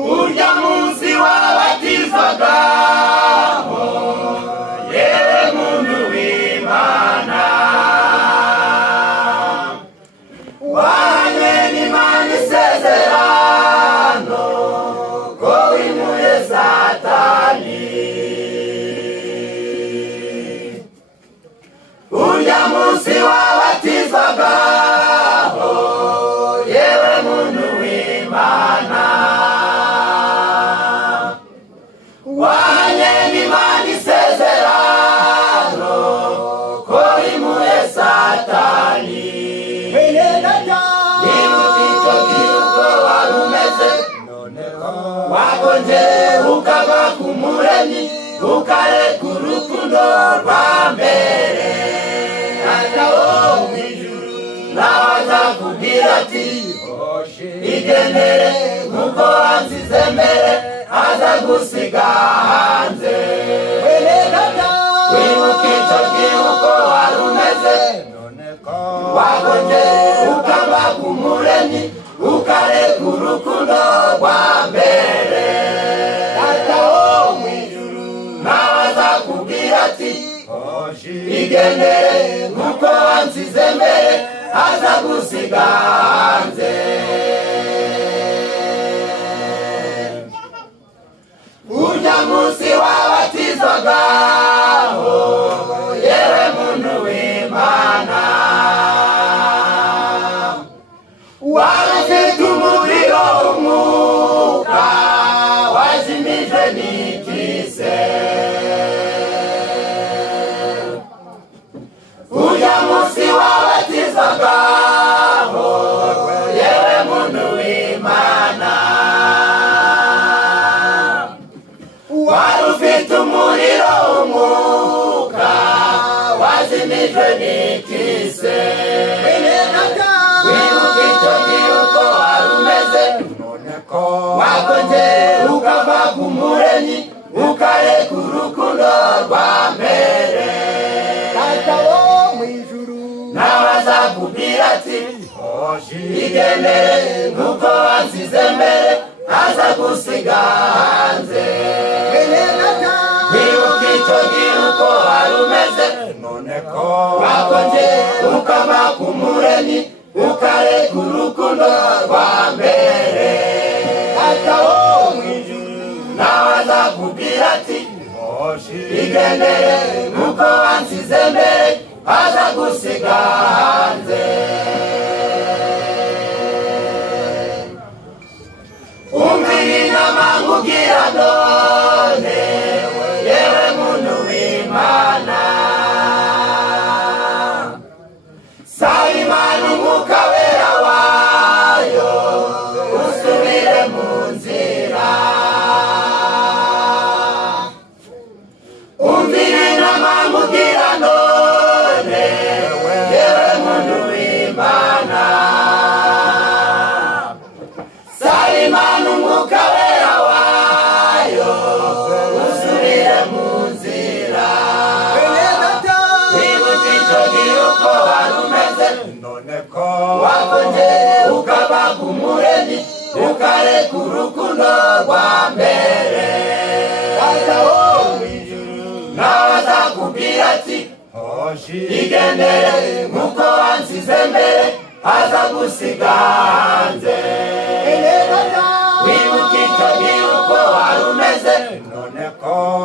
urya munsi wabatizwagaho yewe muntu w'Imana wahanye n'Imana isezerano ko wimuye Satani urya munsi wabatizwagaho yewe muntu w'Imana wahanye n'Imana isezerano ko wimuye Satani wibuka icyo gihe uko wari umeze wagonje ukava ku Muremyi ukareka urukundo rwa mbere atawo mw'ijuru nawe azakubwira ati igendere nk'uko wansize mbere aza gusiga hanze wibuka icyo gihe uko wari umeze wagonje ukava ku Muremyi ukareka urukundo rwa mbere atawo mw'ijuru nawe azakubwira ati igendere nk'uko wansize mbere aza gusiga hanze urya munsi wabatizwagaho yewe muntu w'Imana wari ufite umuriro w'umwuka wazimijwe n'ikise urya munsi wabatizwagaho yewe muntu w'Imana wari ufite umuriro w'umwuka wazimijwe n'ikise wibuka icyo gihe uko wari umeze wagonje ukava ku Muremyi ukareka urukundo rwa mbere nawe azakubwira ati igendere nk'uko wansize mbere aza gusiga hanze wibuka icyo gihe uko wari umeze wagonje ukava ku Muremyi ukareka urukundo rwa mbere atawo mw'ijuru nawe azakubwira ati igendere nk'uko wansize mbere aza gusiga hanze umvira inama nkubwira none yewe muntu w'Imana saba Imana umwuka wera wayo usubire mu nzira umvira inama nkubwira none yewe muntu w'Imana saba Imana umwuka wera wayo usubire mu nzira wibuka icyo gihe uko wari umeze wagonje ukava ku Muremyi ukareka urukundo rwa mbere atawo mw'ijuru nawe azakubwira ati igendere nk'uko wansize mbere aza gusiga hanze wibuka icyo gihe uko wari umeze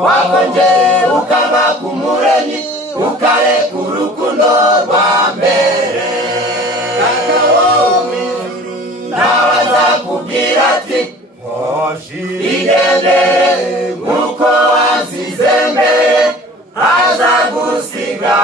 wagonje ukava ku Muremyi ukareka urukundo rwa mbere atawo mw'ijuru nawe azakubwira ati igendere nk'uko wansize mbere aza gusiga